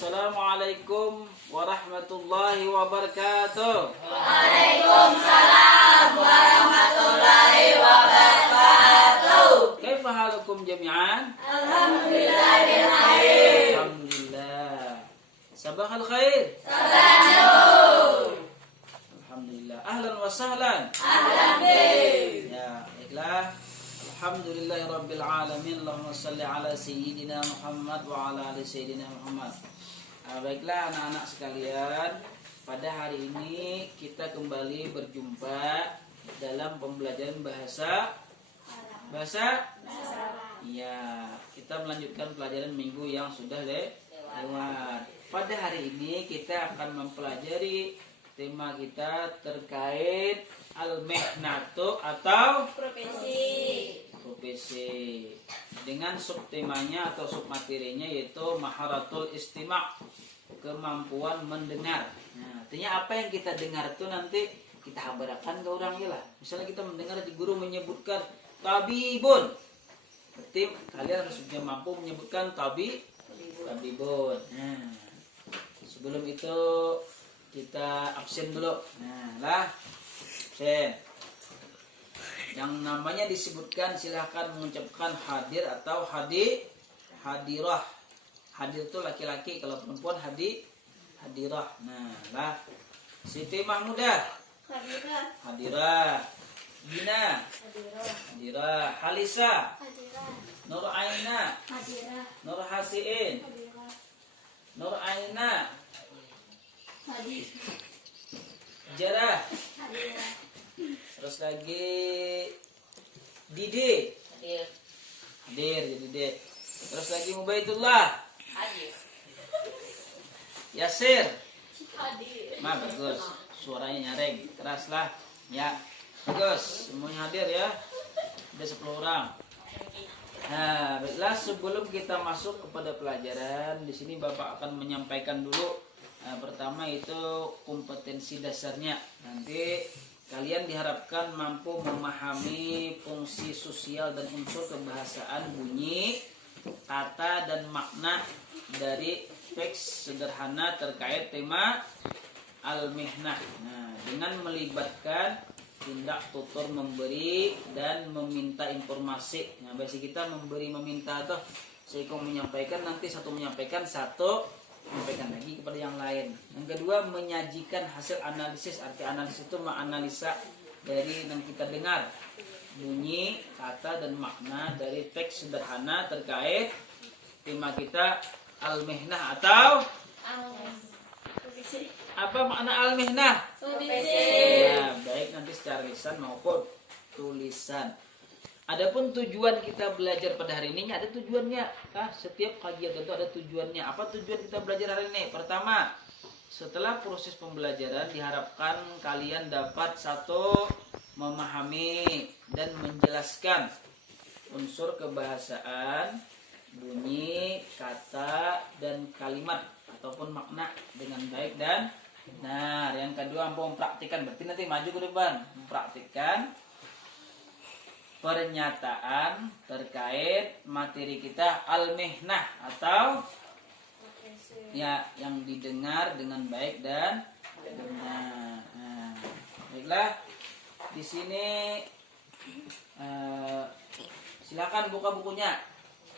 Assalamualaikum warahmatullahi wabarakatuh. Waalaikumsalam warahmatullahi wabarakatuh. Kaifa halukum jami'an? Alhamdulillah bil khair. Alhamdulillah. Sabahal khair. Sabanur. Alhamdulillah. Ahlan wa sahlan. Ahlan bik. Ya, baiklah. Alhamdulillahi rabbil alamin. Allahumma salli ala sayyidina Muhammad wa ala ali sayyidina Muhammad. Baiklah anak-anak sekalian, pada hari ini kita kembali berjumpa dalam pembelajaran bahasa. Ya, kita melanjutkan pelajaran minggu yang sudah lewat. Pada hari ini kita akan mempelajari tema kita terkait al-mihnatu atau profesi dengan subtemanya atau submaterinya yaitu maharatul istima', kemampuan mendengar. Nah, artinya apa yang kita dengar itu nanti kita habarkan ke orang lah. Misalnya kita mendengar di guru menyebutkan tabibun, berarti kalian harus juga mampu menyebutkan tabibun. Nah, sebelum itu kita absen dulu. Nah, absen. Yang namanya disebutkan silahkan mengucapkan hadir atau hadirah. Hadir itu laki-laki, kalau perempuan hadirah. Nah, Siti Mahmudah hadirah. Gina hadirah. Halisa Nur Aina Nur Hasiin Nur Aina Jarah. Terus lagi Didi hadir jadi Didi. Terus lagi Mubaidullah hadir. Yasir hadir. Bagus, suaranya nyaring, keraslah ya. Bagus, semuanya hadir ya. Ada 10 orang. Nah, baiklah, sebelum kita masuk kepada pelajaran, di sini Bapak akan menyampaikan dulu. Pertama itu kompetensi dasarnya. Nanti kalian diharapkan mampu memahami fungsi sosial dan unsur kebahasaan, bunyi, kata, dan makna dari teks sederhana terkait tema al-mihnah. Nah, dengan melibatkan tindak tutur memberi dan meminta informasi. Nah, biasa kita memberi meminta atau seiko menyampaikan, nanti satu menyampaikan, satu menyampaikan lagi kepada yang lain. Yang kedua, menyajikan hasil analisis. Arti analisis itu menganalisa dari yang kita dengar, bunyi, kata, dan makna dari teks sederhana terkait tema kita al-mihnah atau apa makna al-mihnah? Ya, baik nanti secara lisan maupun tulisan. Adapun tujuan kita belajar pada hari ini ada tujuannya. Setiap kajian tentu ada tujuannya. Apa tujuan kita belajar hari ini? Pertama, setelah proses pembelajaran diharapkan kalian dapat satu, memahami dan menjelaskan unsur kebahasaan, bunyi, kata, dan kalimat ataupun makna dengan baik dan benar. Yang kedua, mampu mempraktikkan. Berarti nanti maju ke depan, mempraktikkan pernyataan terkait materi kita al-mihnah atau ya yang didengar dengan baik dan benar. Nah, baiklah, di sini silakan buka bukunya.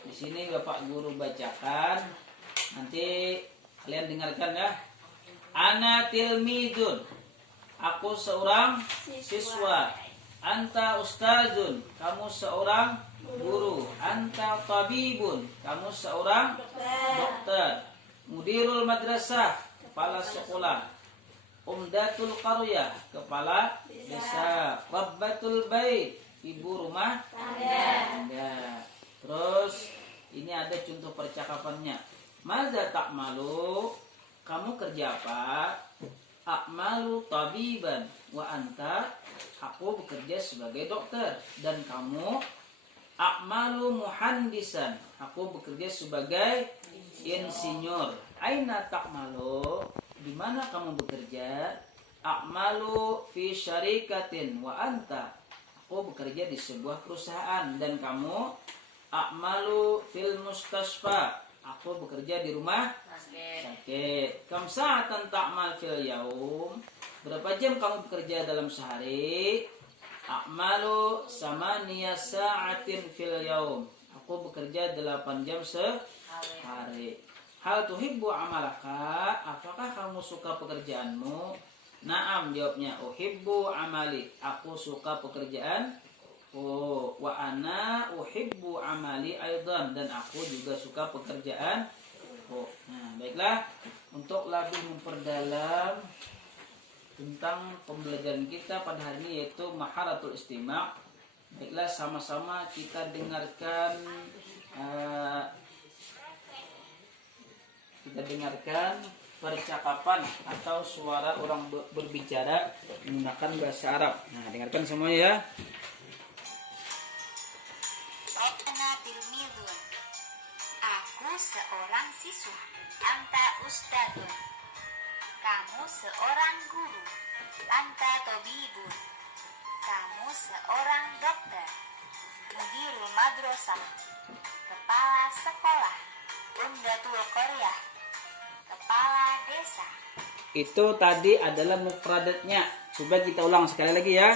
Di sini Bapak Guru bacakan, nanti kalian dengarkan ya. Ana tilmidun, aku seorang siswa. Anta ustazun, kamu seorang guru. Anta tabibun, kamu seorang dokter. Mudirul madrasah, kepala sekolah. Umdatul qaryah, kepala desa. Rabbatul bait, ibu rumah tangga. Terus ini ada contoh percakapannya. Maza ta'malu, kamu kerja apa? A'malu tabiban wa anta, aku bekerja sebagai dokter. Dan kamu? A'malu muhandisan, aku bekerja sebagai insinyur. Aina ta'malu, di mana kamu bekerja? A'malu fi syarikatin wa anta, aku bekerja di sebuah perusahaan. Dan kamu? A'malu fil mustasfa, aku Aku bekerja di rumah sakit. Kam sa'atan ta'mal fil yaum? Berapa jam kamu bekerja dalam sehari? A'malu samaniya sa'atin fil yaum. Aku bekerja 8 jam sehari. Hal tuhibbu amalaka? Apakah kamu suka pekerjaanmu? Naam, jawabnya. Uhibbu amali. Aku suka pekerjaan. Oh, wa ana uhibbu amali aidan, dan aku juga suka pekerjaan. Oh, nah, baiklah. Untuk lebih memperdalam tentang pembelajaran kita pada hari ini yaitu maharatul istima'. Baiklah, sama-sama kita dengarkan percakapan atau suara orang berbicara menggunakan bahasa Arab. Nah, dengarkan semuanya ya. Ana tilmidun. Aku seorang siswa. Anta ustadun. Kamu seorang guru. Anta tabibun. Kamu seorang dokter. Mudirul madrasah. Kepala sekolah. Umdatul qaryah. Kepala desa. Itu tadi adalah mufradatnya. Coba kita ulang sekali lagi ya.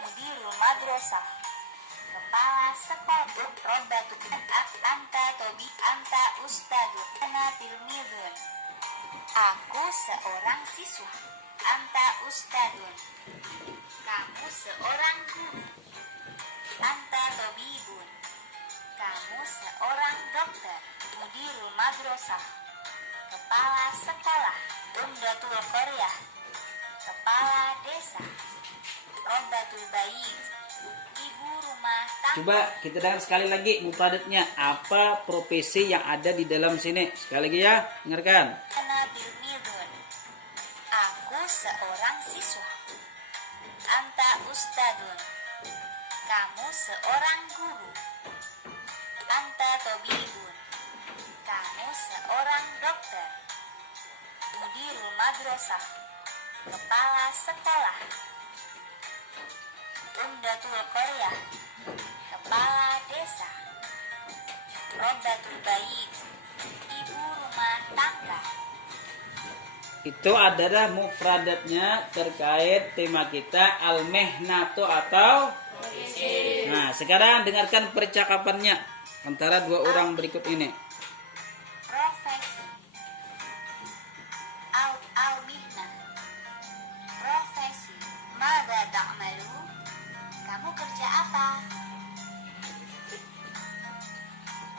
Mudirul madrasah. Kepala sekolah. Robbatu. Anta tobi. Anta ustadun. Ana tilmidun. Aku seorang siswa. Anta ustadun. Kamu seorang guru. Anta tabibun. Kamu seorang dokter. Mudirul madrasah. Kepala sekolah. Umdatul qaryah. Kepala desa. Robbatul bait. Ibu rumah tangga. Coba kita dengar sekali lagi mufradatnya. Apa profesi yang ada di dalam sini? Sekali lagi ya, dengarkan. Ana tilmidun. Aku seorang siswa. Anta ustadun. Kamu seorang guru. Anta tabibun. Kamu seorang dokter. Mudirul madrasah. Kepala sekolah. Umdatul qaryah. Kepala desa. Robbatul bait. Ibu rumah tangga. Itu adalah mufradatnya terkait tema kita al-mihnatu atau profesi. Nah, sekarang dengarkan percakapannya antara dua orang berikut ini. Profesi. Au mihna. Profesi. Mada ta'malu? Kamu kerja apa?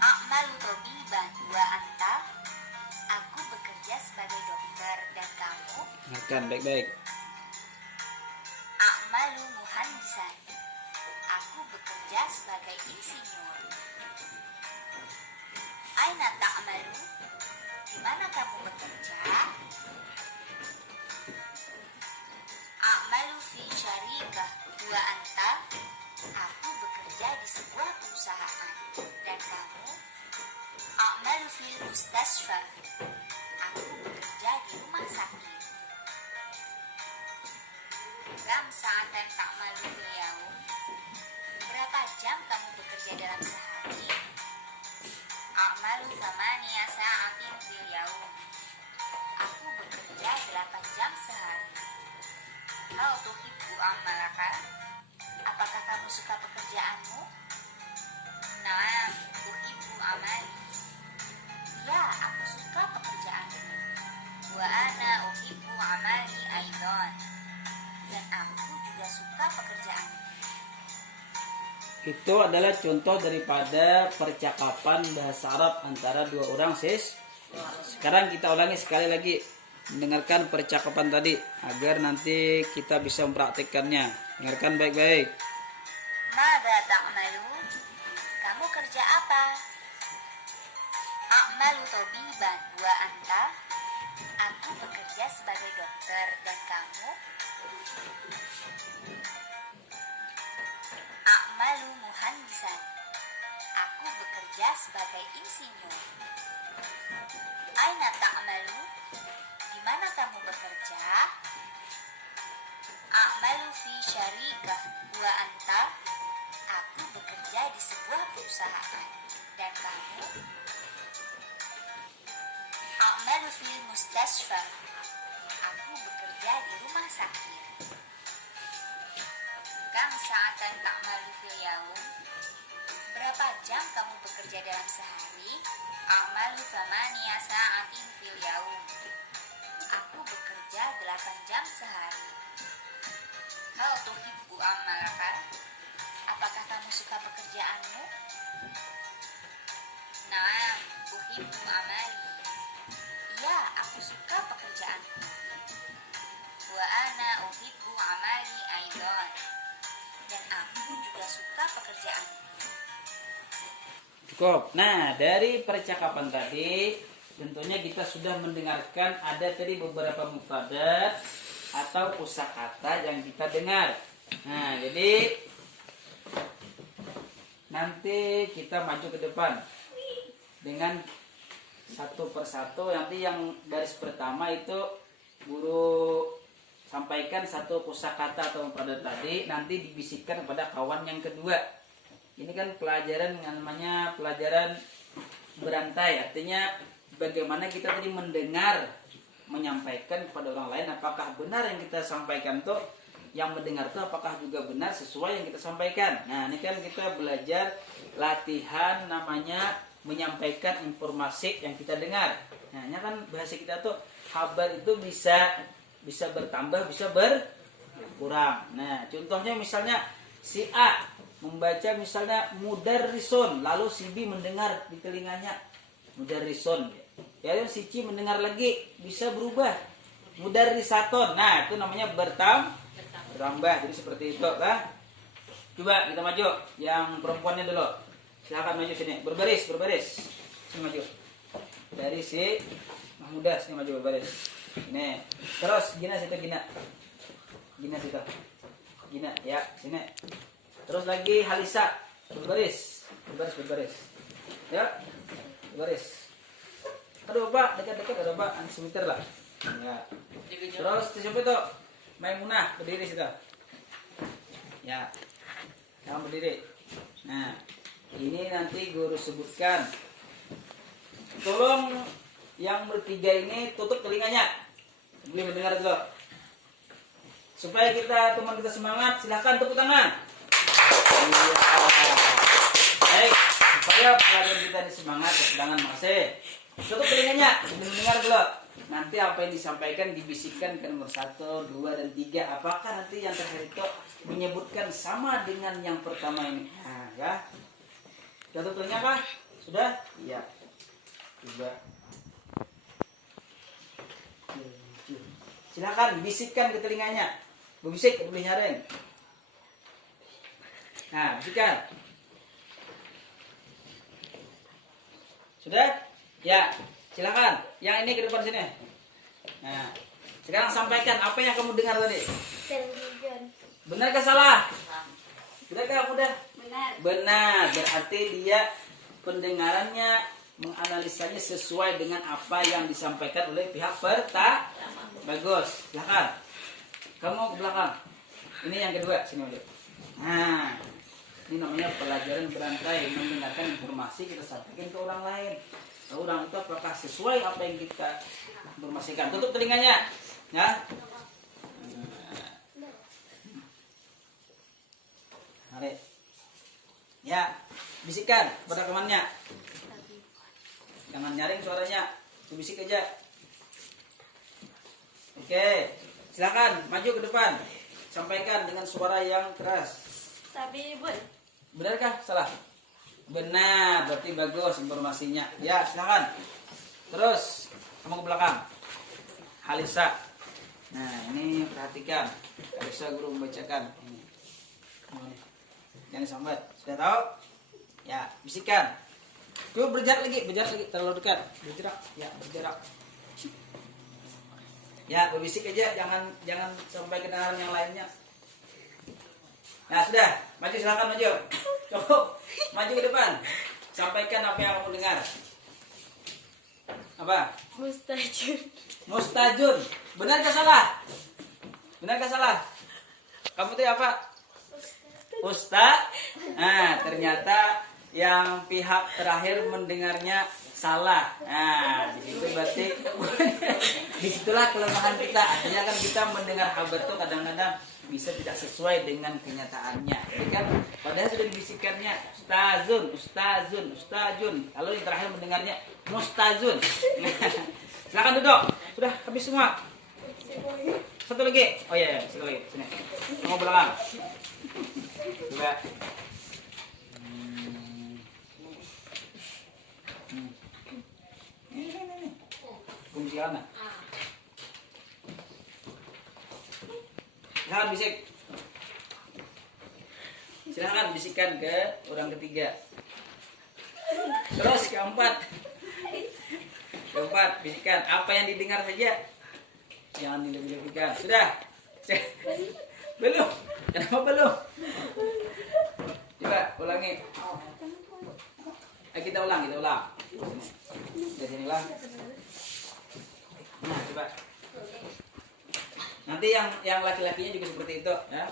A'malu tabiban wa anta? Aku bekerja sebagai dokter, dan kamu? Dengarkan baik-baik. A'malu muhandisan. Aku bekerja sebagai insinyur. Aina ta'malu? Di mana kamu bekerja? A'malu fi syarikah wa anta? Aku bekerja di sebuah perusahaan, dan kamu? A'malu fil mustasfa. Aku bekerja di rumah sakit. Kam sa'atan ta'malu fil yaum? Berapa jam kamu bekerja dalam sehari? A'malu thamaniya sa'atin fil yaum. Aku bekerja 8 jam sehari. Hal tuhibbu amalaka? Apakah kamu suka pekerjaanmu? Naam, uhibbu amali. Ya, aku suka pekerjaanku. Wa ana uhibbu amali aidan. Dan aku juga suka pekerjaanku. Itu adalah contoh daripada percakapan bahasa Arab antara dua orang sis. Sekarang kita ulangi sekali lagi. Mendengarkan percakapan tadi agar nanti kita bisa mempraktikkannya. Dengarkan baik-baik. Mada ta'malu? Kamu kerja apa? A'malu tabiban wa anta? Aku bekerja sebagai dokter, dan kamu? A'malu muhandisan. Aku bekerja sebagai insinyur. Aina ta'malu? Di mana kamu bekerja? A'malu fi syarikah wa anta? Aku bekerja di sebuah perusahaan, dan kamu? A'malu fil mustasfa. Aku bekerja di rumah sakit. Kam sa'atan ta'malu fil yaum. Berapa jam kamu bekerja dalam sehari? A'malu thamaniya sa'atin fil yaum. Aku bekerja 8 jam sehari. Hal tuhibbu amalaka? Apakah kamu suka pekerjaanmu? Naam, uhibbu amali. Iya, aku suka pekerjaanku. Wa ana uhibbu amali aidan. Dan aku juga suka pekerjaanku. Cukup. Nah, dari percakapan tadi tentunya kita sudah mendengarkan ada tadi beberapa mufradat atau kosakata yang kita dengar. Nah, jadi nanti kita maju ke depan dengan satu persatu. Nanti yang baris pertama itu guru sampaikan satu kosakata atau mufradat tadi, nanti dibisikkan kepada kawan yang kedua. Ini kan pelajaran yang namanya pelajaran berantai, artinya bagaimana kita tadi mendengar, menyampaikan kepada orang lain apakah benar yang kita sampaikan tuh, yang mendengar tuh apakah juga benar sesuai yang kita sampaikan. Nah, ini kan kita belajar latihan namanya menyampaikan informasi yang kita dengar. Nah, ini kan bahasa kita tuh kabar itu bisa bertambah, bisa berkurang. Nah, contohnya misalnya si A membaca misalnya mudarrisun, lalu si B mendengar di telinganya mudarrisun. Ya, si C mendengar lagi, bisa berubah mudarrisaton. Nah, itu namanya bertambah. Jadi seperti itu, kan? Coba kita maju, yang perempuannya dulu. Silakan maju sini, berbaris. Sini maju. Dari si Mahmudah sini maju berbaris. Nih. Terus Gina situ. Gina, ya, sini. Terus lagi Halisa, berbaris. Ya, berbaris. Aduh Pak, dekat-dekat ada Pak, sebentar lah. Ya. Terus siapa itu? Maimunah, berdiri situ. Ya, kamu berdiri. Nah, ini nanti guru sebutkan. Tolong yang bertiga ini tutup telinganya, boleh mendengar dulu. Supaya teman kita semangat, silahkan tepuk tangan. Iya. Baik, supaya pelajaran kita ini semangat, tangan masih. Tutup telinganya, mendengar dulu. Nanti apa yang disampaikan dibisikkan ke nomor 1, 2, dan 3. Apakah nanti yang terakhir itu menyebutkan sama dengan yang pertama ini? Nah, ya. Tutup telinga kah? Sudah? Iya. Coba. Silakan bisikkan ke telinganya. Berbisik, boleh nyaring. Nah, bisikkan. Sudah? Ya, silakan. Yang ini ke depan sini. Nah, sekarang sampaikan apa yang kamu dengar tadi. Benarkah salah? Benarkah mudah? Benar. Berarti dia pendengarannya menganalisanya sesuai dengan apa yang disampaikan oleh pihak pertama. Bagus. Silakan. Kamu ke belakang. Ini yang kedua, sini dulu. Nah, ini namanya pelajaran berantai, mendengarkan informasi kita sampaikan ke orang lain. Orang itu apakah sesuai apa yang kita informasikan. Tutup telinganya, ya. Mari. Ya, bisikan pada temannya. Jangan nyaring suaranya, bisik aja. Oke, silakan maju ke depan. Sampaikan dengan suara yang keras. Tapi Benarkah? Salah? Benar, berarti bagus informasinya. Ya, silakan. Terus, kamu ke belakang. Halisa. Nah, ini perhatikan. Halisa guru membacakan. Ini. Jangan sambat. Sudah tahu? Ya, bisikan. Coba berjarak lagi, terlalu dekat. Berjarak, ya, berjarak. Ya, berbisik aja, jangan sampai kedengaran yang lainnya. Nah, sudah. Maju, silakan maju. Cukup. Maju ke depan. Sampaikan apa yang kamu dengar. Apa? Mustajun. Benarkah salah? Kamu tuh apa? Ustaz. Nah, ternyata yang pihak terakhir mendengarnya salah. Nah, di situ berarti disitulah kelemahan kita. Artinya kan kita mendengar kabar itu kadang-kadang bisa tidak sesuai dengan kenyataannya. Jadi kan padahal sudah dibisikkannya ustazun, ustazun, ustazun. Lalu yang terakhir mendengarnya mustazun. Silakan duduk. Sudah habis semua. Satu lagi. Oh iya, satu lagi. Sini. Tengok belakang. Coba. Kunci mana? Silakan bisik. Silakan bisikan ke orang ketiga. Terus keempat. Keempat, bisikan apa yang didengar saja. Jangan dilebih-lebihkan. Sudah. Belum. Kenapa belum? Coba ulangi. Kita ulang. Dari sinilah. Nah, coba. Nanti yang laki-lakinya juga seperti itu, ya.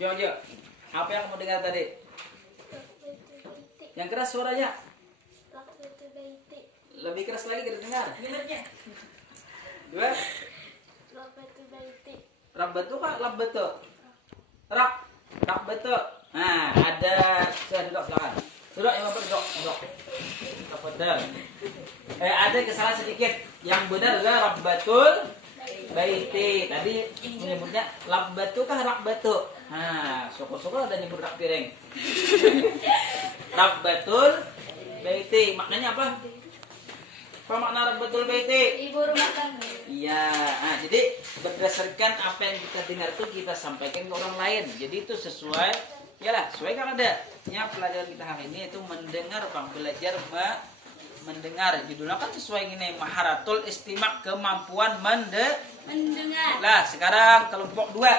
Jo. Apa yang kamu dengar tadi? Yang keras suaranya. Lebih keras lagi kita dengar. Dua. Rabbatu kah? Labbatu. Rabbatu. Nah, ada sudah duduk silakan. Duduk yang duduk. Tafadhal. Ada kesalahan sedikit. Yang benar adalah Rabbatul Baiti. Tadi menyebutnya Labbatu kah Rabbatu? Nah, syukur-syukur ada nyebut rak piring. Rabbatul Baiti. Maknanya apa? Apa makna Rabbatul Baiti? Ibu rumah tangga. Iya, nah, jadi berdasarkan apa yang kita dengar itu kita sampaikan ke orang lain. Jadi itu sesuai, yalah, sesuai kan ada. Ya, pelajaran kita hari ini itu mendengar, bang, belajar mendengar. Judulnya kan sesuai gini, maharatul istimak, kemampuan Mendengar. Lah, sekarang kelompok 2.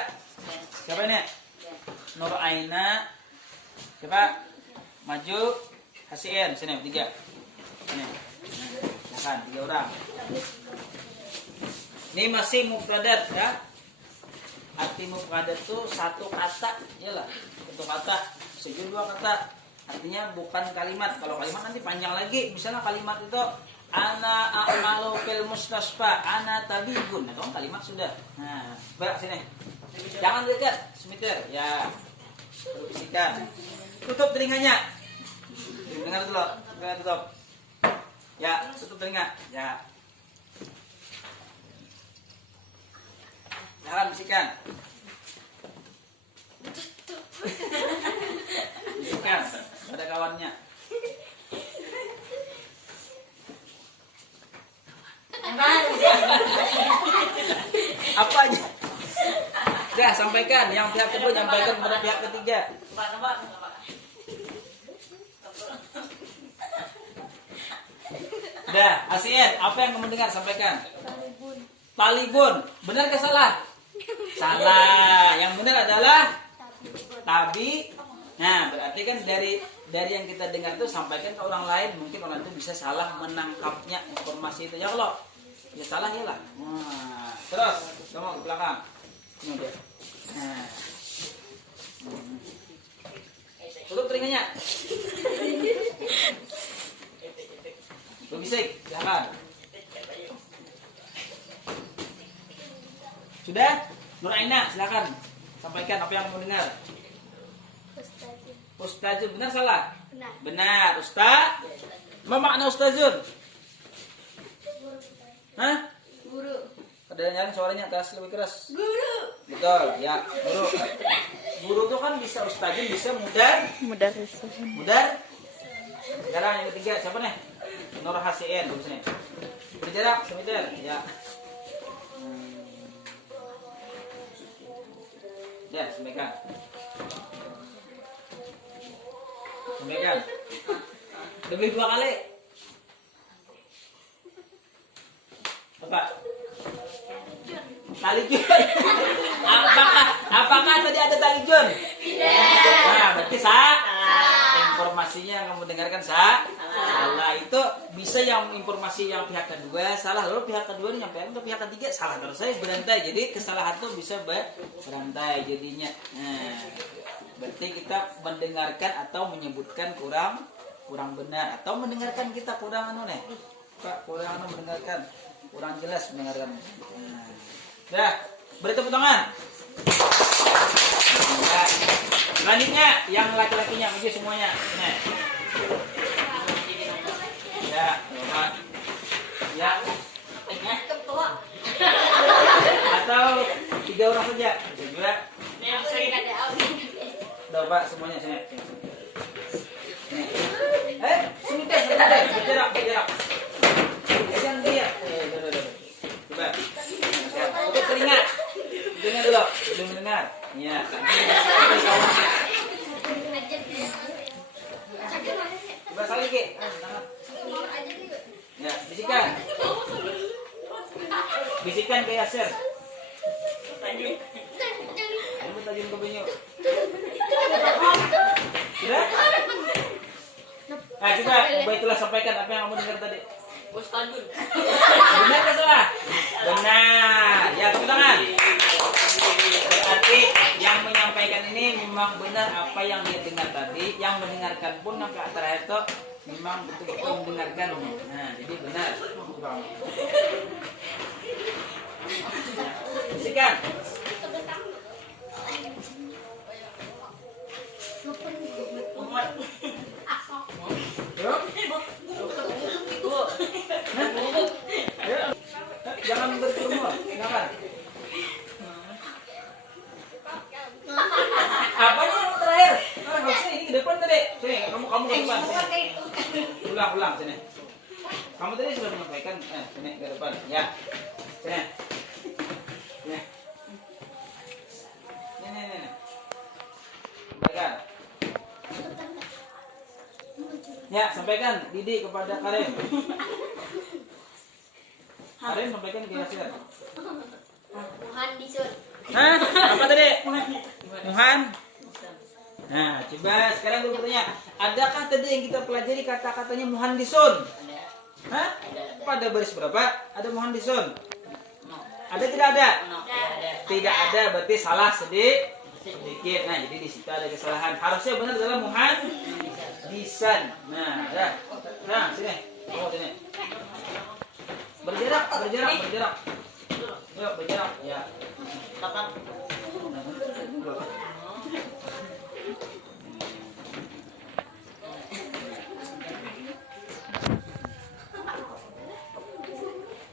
Siapa ini? Nur Aina. Siapa? Maju. Hasien, sini 3. Sini. Silakan 3 orang. Ini masih mufradat ya. Arti mufradat itu satu kata, iyalah. Satu kata, sejujurnya 2 kata. Artinya bukan kalimat. Kalau kalimat nanti panjang lagi. Misalnya kalimat itu ana a'malu fil mustasfa, ana tabibun. Nah, itu kalimat sudah. Nah, Mbak sini. Jangan dekat, semeter. Ya. Bisikan. Tutup telinganya. Dengar dulu. Dengar tutup. Ya, tutup telinga. Ya. Jangan bisikan. Bisikan. Ada kawannya. Apa aja? Ya, sampaikan. Yang pihak kedua sampaikan kepada pihak ketiga. Dah, Asien, apa yang kamu dengar? Sampaikan. Talibun. Benar ke salah? Salah. Yang benar adalah tabi. Nah, berarti kan dari yang kita dengar itu sampaikan ke orang lain, mungkin orang itu bisa salah menangkapnya informasi itu. Ya Allah, ya salah ya lah. Nah, terus kamu ke belakang. Ini dia. Nah. Tutup telinganya. Berbisik, silakan. Sudah? Nur Aina, silakan. Sampaikan apa yang kamu dengar. Ustazun, benar salah? Benar. Benar, Ustaz. Apa makna Ustazun? Hah? Guru. Kedengaran suaranya keras, lebih keras. Guru. Betul, ya, guru. Guru itu kan bisa Ustazun, bisa mudar. Mudar. Sekarang yang ketiga, siapa nih? Nur Hasien, di sini. Berjarak semeter, ya. Ya, sampaikan. Sampaikan. Lebih 2 kali. Apa? Tali jun. Apakah tadi ada tali jun? Tidak. Nah, berarti informasinya yang kamu dengarkan salah. Itu bisa yang informasi yang pihak kedua salah, lalu pihak kedua menyampaikan ke pihak ketiga salah, terus saya berantai. Jadi kesalahan itu bisa berantai jadinya. Nah, Berarti kita mendengarkan atau menyebutkan kurang benar, atau mendengarkan kita kurang kurang mendengarkan, kurang jelas mendengarkan. Dah, beri tepuk tangan. Nah, selanjutnya yang laki-lakinya maju semuanya. Nah. Ya, coba. Ya. Atau 3 orang saja. Juga. Coba semuanya sini. Sini deh, berjarak. Jangan dia. Coba. Untuk telinga. Dengar dulu, belum dengar. Ya. Coba saling ke. Ya, bisikan ke Yasir. Kamu tajam ke Benyo. Sudah? Coba Baitullah sampaikan apa yang kamu dengar tadi. Benar ke salah? Benar. Ya, tepuk tangan. Berarti yang menyampaikan ini memang benar apa yang dia dengar tadi. Yang mendengarkan pun yang ke atas itu memang betul-betul mendengarkan. Nah, jadi benar. Bisikan. Jangan berkerumun, kenapa? Apanya yang terakhir? Harusnya ini ke depan tadi. Sini, kamu ke depan. Ulang sini. Kamu tadi sudah menyampaikan, sini ke depan. Ya, sini. Sini. Ini. Sampaikan. Ya, sampaikan Didi kepada Karim. Karim sampaikan ke Yasir. Muhan disun. Hah? Apa tadi? Muhan? Nah, coba sekarang gue bertanya, adakah tadi yang kita pelajari kata-katanya muhandisun? Hah? Pada baris berapa? Ada muhandisun? Ada tidak ada? Tidak ada, berarti salah sedikit. Nah, jadi di situ ada kesalahan. Harusnya benar adalah muhandisan. Nah, dah. Nah, sini. Oh, sini. Berjarak. Yuk, berjarak. Ya.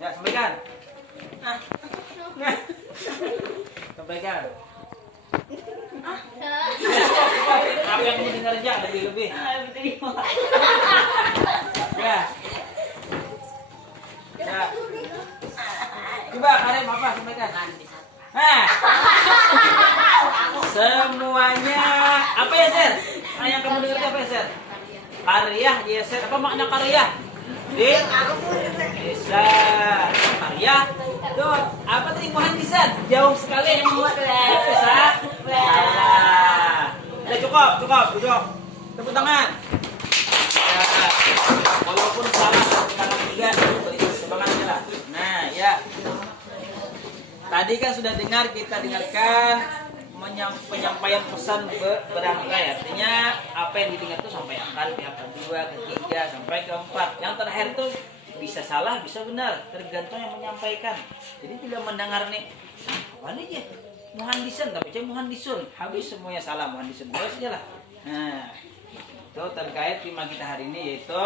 Ya, sampaikan. Sampaikan. Apa yang kamu dengar aja lebih. Ya. Coba Karim apa sampaikan. Semuanya apa ya, Sir? Yang kamu dengar apa ya, Sir? Karyah, ya, Sir. Apa makna karyah? Bisa. Karyah. Tuh, apa tadi muhandisan? Jauh sekali yang membuat bisa. Salah. Udah cukup. Tepuk tangan. Ya. Walaupun salah, tepuk tangan juga. Semangat lah. Nah, ya. Tadi kan sudah kita dengarkan penyampaian pesan berangkai, artinya apa yang didengar itu sampai akal, pihak kedua, ketiga, sampai keempat. Yang terakhir itu bisa salah, bisa benar, tergantung yang menyampaikan. Jadi tidak mendengar nih, apa nih ya? Muhandisan, tapi cuma muhandisun, habis semuanya salah muhandisun. Terus aja lah. Nah, itu terkait tema kita hari ini yaitu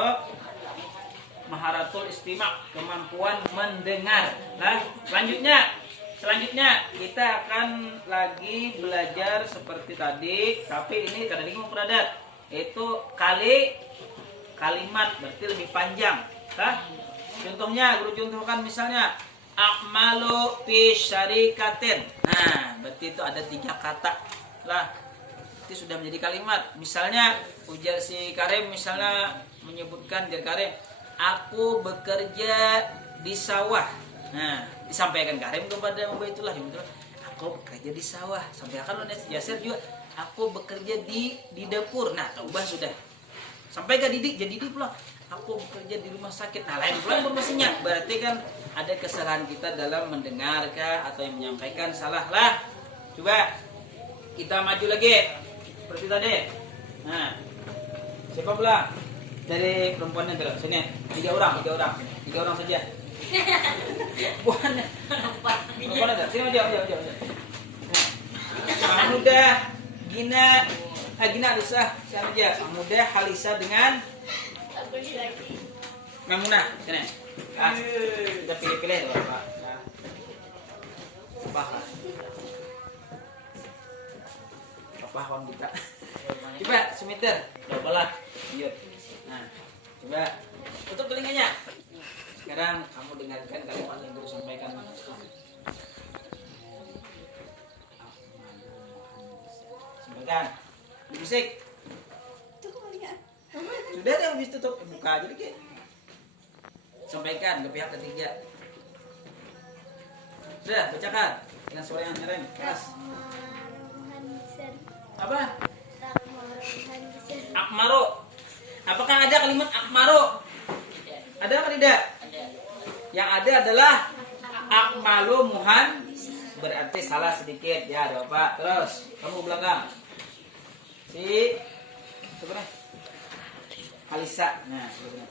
maharatul istima', kemampuan mendengar. Nah, Selanjutnya kita akan lagi belajar seperti tadi, tapi ini kadang-kadang memperadat, yaitu kalimat berarti lebih panjang. Contohnya, guru contohkan misalnya a'malu fi syarikatin. Nah, berarti itu ada 3 kata lah. Itu sudah menjadi kalimat. Misalnya ujar si Karim misalnya menyebutkan dari Karim, aku bekerja di sawah. Nah, disampaikan Karim kepada Ubaidullah, aku bekerja di sawah. Sampaikan oleh Yasir juga, aku bekerja di dapur. Nah, ubah sudah. Sampai ke Didi, jadi Didi pula, aku bekerja di rumah sakit. Nah, lain pula informasinya. Berarti kan ada kesalahan kita dalam mendengarkan atau yang menyampaikan salah lah. Coba kita maju lagi. seperti tadi. Nah, siapa pula dari perempuannya dulu? Sini, 3 orang saja. Perempuannya ada. Sini aja. Mahmudah, Gina Rusa, siapa aja? Mahmudah, Halisa dengan Mamunah. Sini. Ah, kita pilih-pilih tuh, Pak. Nah. Paham kita. Coba semiter, coba lah. Yuk. Nah, coba tutup telinganya. Sekarang kamu dengarkan kalimat yang guru sampaikan. Sampaikan. Musik. Sudah deh habis tutup buka aja dikit. Sampaikan ke pihak ketiga. Sudah, bacakan dengan suara yang ngerem keras. Apa? Akmaro. Apakah ada kalimat akmaro? Ada apa tidak? Yang ada adalah akmalu muhan, berarti salah sedikit ya, ada Pak. Terus kamu belakang. Sebenarnya Halisa. Nah, sebenarnya.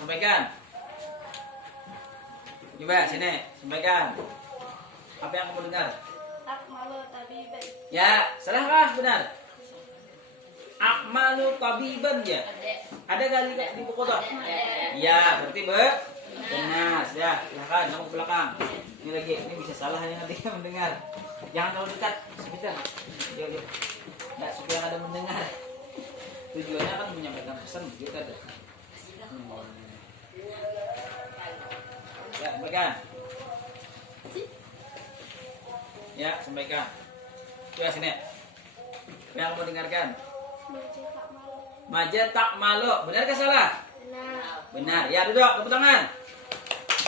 Sampaikan. Coba sini, sampaikan. Apa yang kamu dengar? Akmalu tabiban. Ya, salah kah benar? Akmalu tabiban ya. Ada kali di buku tuh? Ya, berarti benar. Ya, silakan kamu ke belakang. Ini lagi, ini bisa salah hanya nanti yang mendengar. Jangan terlalu dekat, sebentar. Jauh. Nggak supaya ada mendengar. Tujuannya kan menyampaikan pesan begitu ada. Ya, sampaikan. Ya, sampaikan. Coba sini. Yang mau dengarkan. Maja tak malu. Benar ke salah? Benar. Ya, duduk. Tepuk tangan.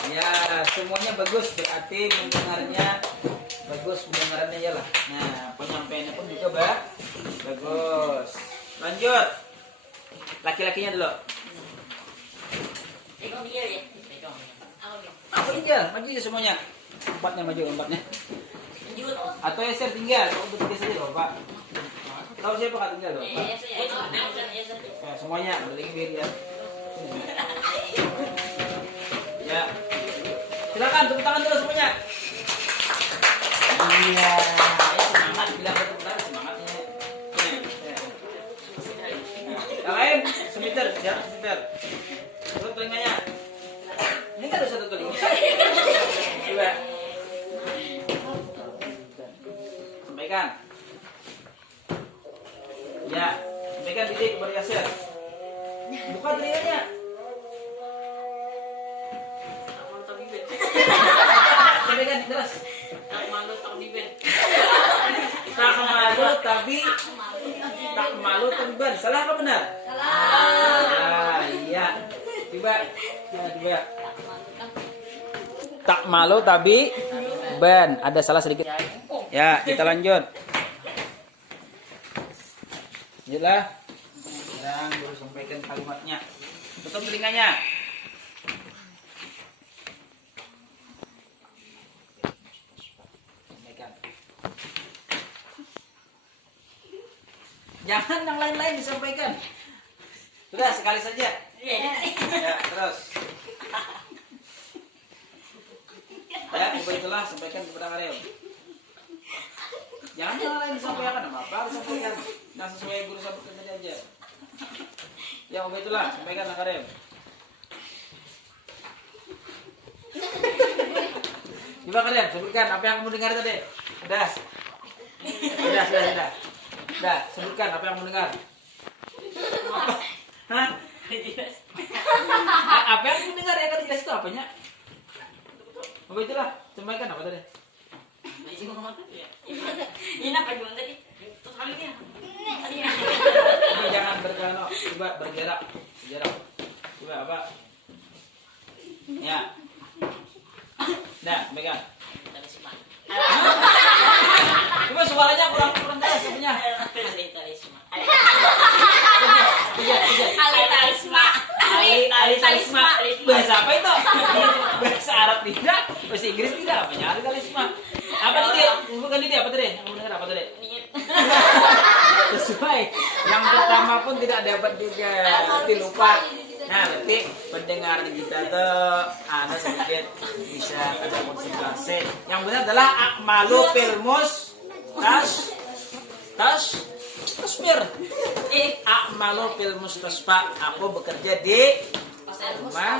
Ya, semuanya bagus. Berarti mendengarnya bagus. Mendengarnya ya lah. Nah, penyampaiannya pun juga bagus. Lanjut. Laki-lakinya dulu. Apa tinggal? Maju aja semuanya. Empatnya. Atau Eser tinggal. Kamu bertiga saja loh, Pak. Tahu siapa kan tinggal loh, Pak? Ya, semuanya. Berarti biar ya. Ya. Silakan tepuk tangan dulu semuanya. Iya. Semangat bilang tepuk tangan semangatnya. Yang lain semiter, jangan semiter. Tutup telinganya. Ini kan ada satu telinga. Coba. Sampaikan. Ya, sampaikan titik kepada Yasir. Buka telinganya. Sampaikan keras. Tak malu tabiban. Salah apa benar? Salah. Iya. Coba. Tak malu tapi ban. Ada salah sedikit. Ya, kita lanjut. Jelas. Sekarang baru sampaikan kalimatnya. Tutup telinganya. Sampaikan. Jangan yang lain-lain disampaikan. Sudah sekali saja. Ya, terus. Ya, itulah sampaikan kepada Karel. Jangan yang lain disampaikan, apa disampaikan. Nah, sesuai guru sampaikan tadi aja. Ya, itulah sampaikan ke Karel. Coba Karel, sebutkan apa yang kamu dengar tadi. Sudah, sebutkan apa yang kamu dengar. Hah? Apa yang kamu dengar ya kan jelas itu apanya? Apa itulah? Sampaikan apa tadi? Ini apa bilang tadi? Terus halnya. Jangan berkelana, coba bergerak. Coba apa? Ya. Nah, sampaikan. Coba suaranya kurang keras sebenarnya. Alisma. Bahasa apa itu? Bahasa Arab tidak? Bahasa bahasa Inggris tidak apa nyari kali semua. Apa tadi? Bukan tadi apa tadi? Kamu dengar apa tadi? Niat. Sesuai. Yang pertama pun tidak dapat juga. Berarti lupa. Nah, berarti pendengar kita tuh ada sedikit bisa ada konsentrasi. Yang benar adalah akmalu filmus tasbir. Akmalu filmus tasfa. Aku bekerja di rumah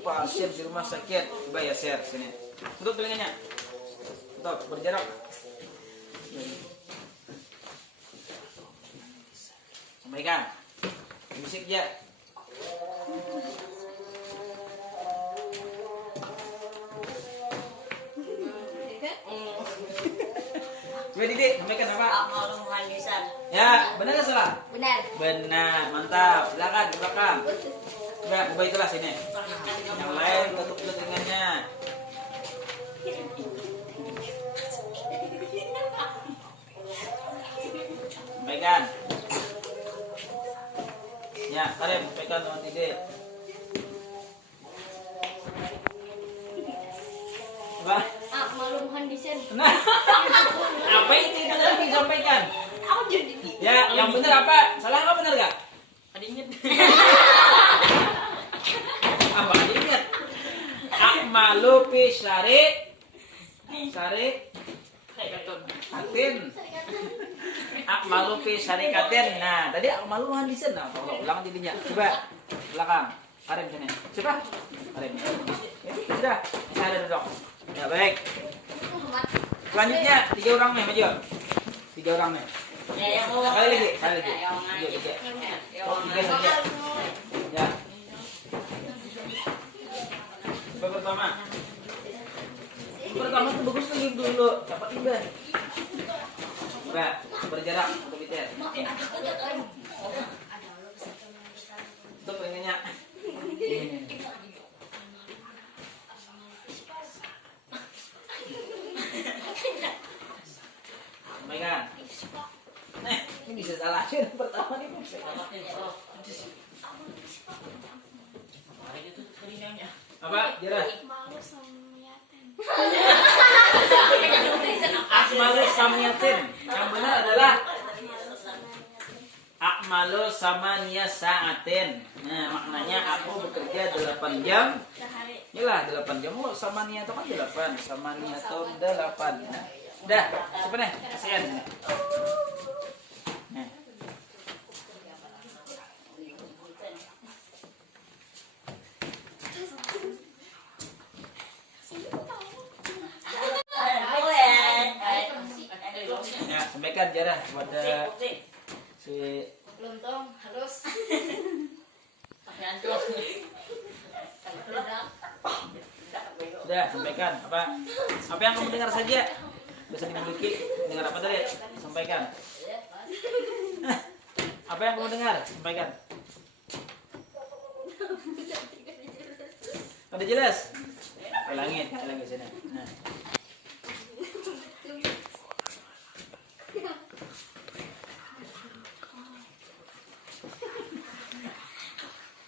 pasir di rumah sakit. Coba ya share sini. Tutup telinganya. Tutup berjarak. Sampaikan. Musik aja. Coba Didi, sampaikan apa? Amal muhandisan. Ya, benar nggak salah? Benar. Benar, mantap. Silakan di belakang. Coba, coba itulah sini. Yang lain tutup dulu telinganya. Sampaikan. Ya, Karim, sampaikan teman Didi. Apa? Akmalu muhandisin. Nah, apa itu yang tadi disampaikan? Aku jadi Ya, yang benar apa? Salah apa benar gak? tadinya. Apa ingat? Akmalu fi syari katin. Akmalu fi syarikatin. Nah, tadi akmalu muhandisin. Nah, tolong ulang jadinya. Coba belakang. Karim sini. Coba. Karim. Ya, sudah. Saya duduk. Ya, baik. Selanjutnya 3 orang nih, maju. 3 orang nih. Ya, Sekali lagi. Maju, tiga. Oh, 3 saja. Ya. Coba pertama. Pertama tuh bagus tuh dulu. Dapat tiba. Coba berjarak untuk bicara. Itu pengennya. Sampaikan. Nah, ini bisa salah sih pertama nih. Apa? Jera. Akmalu samyatin. Yang benar adalah akmalu samania saatin. Nah, maknanya aku bekerja 8 jam. Inilah 8 jam. Oh, samania itu kan 8. Samania itu 8. Nah, udah, siapa nih? Kasihan. Nah. Ya, sampaikan Jara kepada si Belum dong, harus. sudah sampaikan apa yang kamu dengar saja bisa dimiliki. Dengar apa tadi? Sampaikan. Apa yang kamu dengar? Sampaikan. Ada jelas? Ulangi sini. Nah.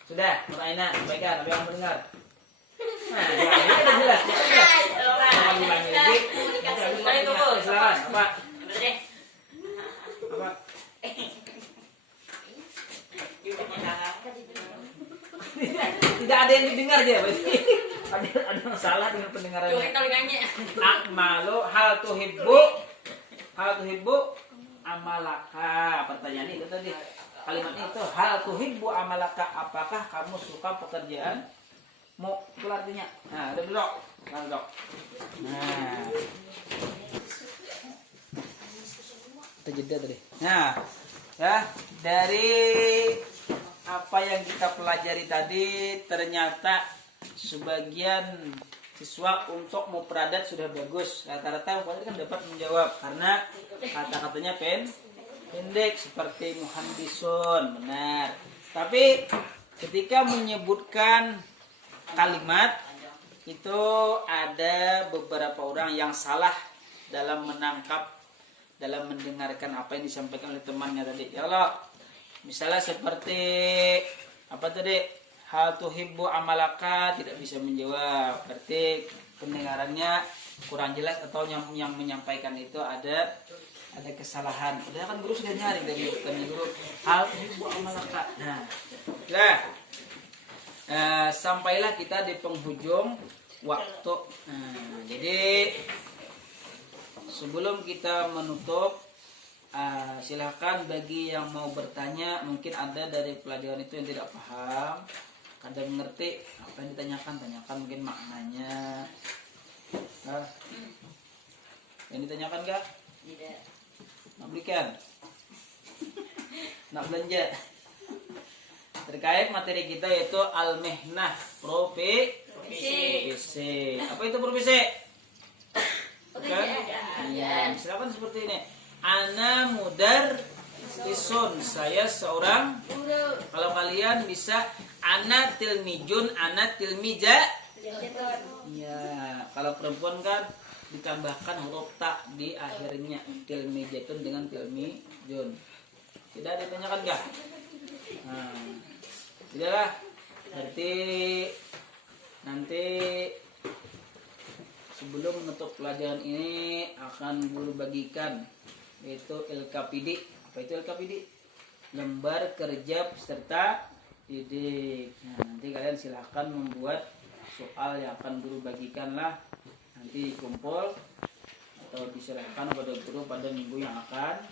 Sudah, Nur Aina, sampaikan apa yang kamu dengar. Nah, ini udah jelas. Jangan ulangi lagi. Silakan. Apa? Apa? Tidak ada yang didengar dia berarti. Ada yang salah dengan pendengarannya. Akmalu hal tuhibbu amalaka. Pertanyaan itu tadi. Kalimat itu hal tuhibbu amalaka, apakah kamu suka pekerjaan? Mau itu artinya. Nah, udah duduk. Nah. Kita jeda tadi. Nah, ya dari apa yang kita pelajari tadi ternyata sebagian siswa untuk mufradat sudah bagus. Rata-rata kan dapat menjawab karena kata-katanya pendek seperti muhandisun, benar. Tapi ketika menyebutkan kalimat itu ada beberapa orang yang salah dalam menangkap, dalam mendengarkan apa yang disampaikan oleh temannya tadi. Ya Allah, misalnya seperti apa tadi? Hal tuhibbu amalaka, tidak bisa menjawab. Berarti pendengarannya kurang jelas atau yang menyampaikan itu ada kesalahan. Udah kan guru sudah nyari dari guru hal ini buat malaka. Nah, sampailah kita di penghujung waktu. Nah, jadi sebelum kita menutup, silakan bagi yang mau bertanya, mungkin ada dari pelajaran itu yang tidak paham, ada mengerti apa yang ditanyakan, tanyakan mungkin maknanya. Yang ditanyakan gak? Tidak. Nak belikan? Nak belanja? Terkait materi kita yaitu al-mihnah profesi. Apa itu profesi? Kan? Iya, silakan seperti ini. Ana mudar isun, saya seorang guru. Kalau kalian bisa ana tilmijun, ana tilmija. Ya, kalau perempuan kan ditambahkan huruf ta di akhirnya, tilmijatun dengan tilmijun. Tidak ditanyakan enggak? Nah, tidaklah. Berarti nanti sebelum menutup pelajaran ini akan guru bagikan yaitu LKPD. Apa itu LKPD? Lembar kerja peserta didik. Nah, nanti kalian silahkan membuat soal yang akan guru bagikan lah. Nanti kumpul atau diserahkan pada guru pada minggu yang akan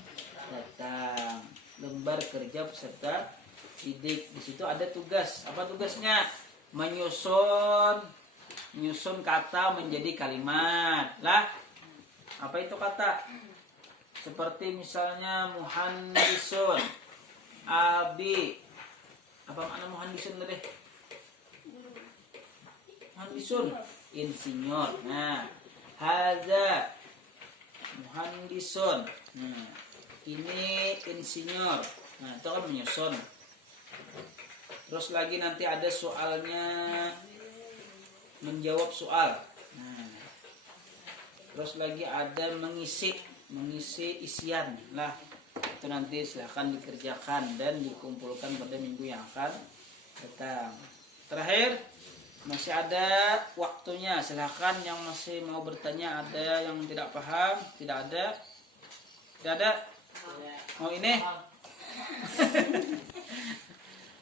datang. Lembar kerja peserta didik. Di situ ada tugas. Apa tugasnya? Menyusun kata menjadi kalimat. Lah, apa itu kata? Seperti misalnya muhandisun, abi. Apa makna muhandisun tadi? Muhandisun, insinyur. Nah, hadza muhandisun. Nah, ini insinyur. Nah, itu kan menyusun. Terus lagi nanti ada soalnya, menjawab soal. Nah, terus lagi ada mengisi isian lah. Itu nanti silahkan dikerjakan dan dikumpulkan pada minggu yang akan datang. Terakhir, masih ada waktunya. Silahkan yang masih mau bertanya, ada yang tidak paham, tidak ada. Mau ini?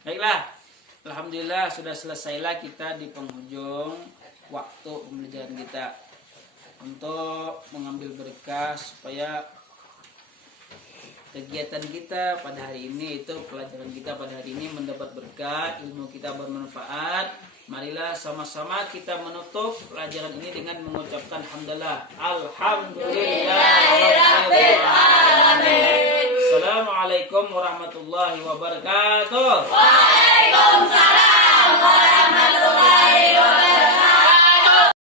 Baiklah, alhamdulillah sudah selesailah kita di penghujung waktu pembelajaran kita. Untuk mengambil berkah supaya kegiatan kita pada hari ini, itu pelajaran kita pada hari ini mendapat berkah, ilmu kita bermanfaat. Marilah sama-sama kita menutup pelajaran ini dengan mengucapkan hamdalah. Alhamdulillahirabbil alamin. Assalamualaikum warahmatullahi wabarakatuh.